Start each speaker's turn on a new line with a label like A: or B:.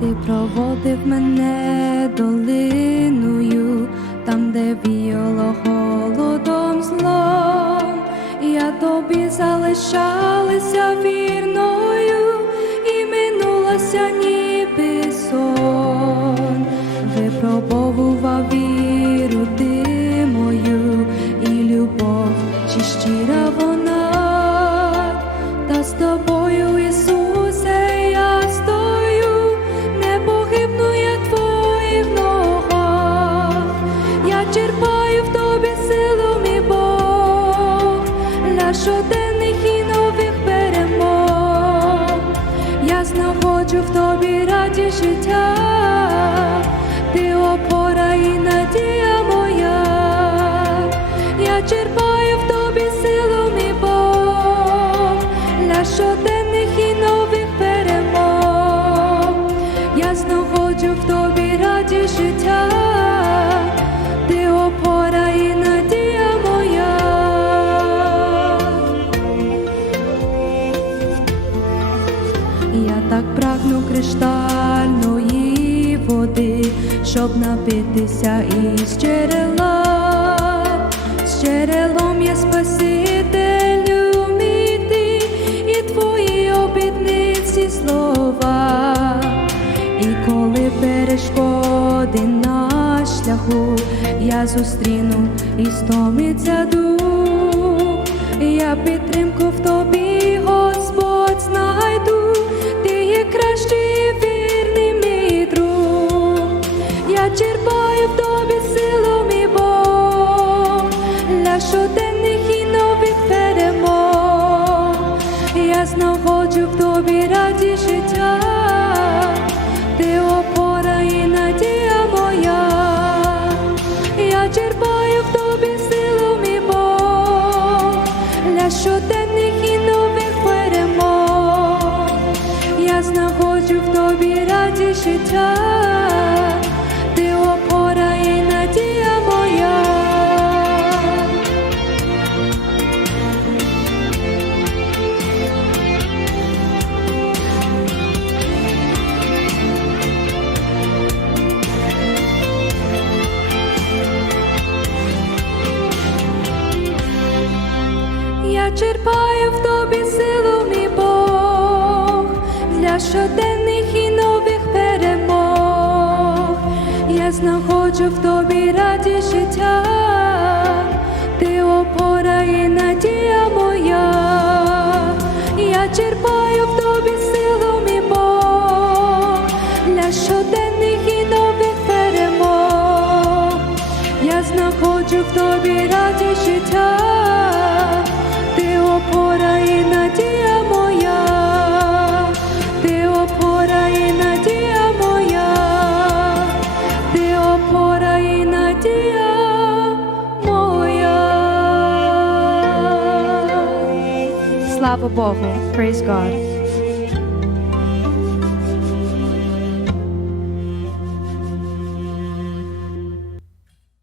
A: Ти проводив мене долиною, там, де віяло холодом злом, я тобі залишалася вірною і минулася ніби сон, випробовував віру ти мою і любов, чи щира вона, та з тобою, Ісусе, черпаю в тобі силу, мій Бог, для щоденних і нових перемог. Я знаходжу в тобі радість життя, ти опора і надія моя, я черпаю в тобі силу, мій Бог, для щоденних і нових перемог. Я знаходжу в тобі радість життя, так прагну криштальної води, щоб напитися із джерела, з джерелом є Спасителю мій і твої обітниці слова. І коли перешкоди на шляху, я зустріну і стомиться дух, я підтримку в тобі, Господь, знайду, життя, ти опора і надія моя. Я черпаю в тобі силу, мій Бог, для щоденних знаходжу в тобі радість життя, ти опора і надія моя. Я черпаю в тобі силу, мій Бог, для щоденних і нових перемог. Я знаходжу в тобі радість життя, above all Praise God.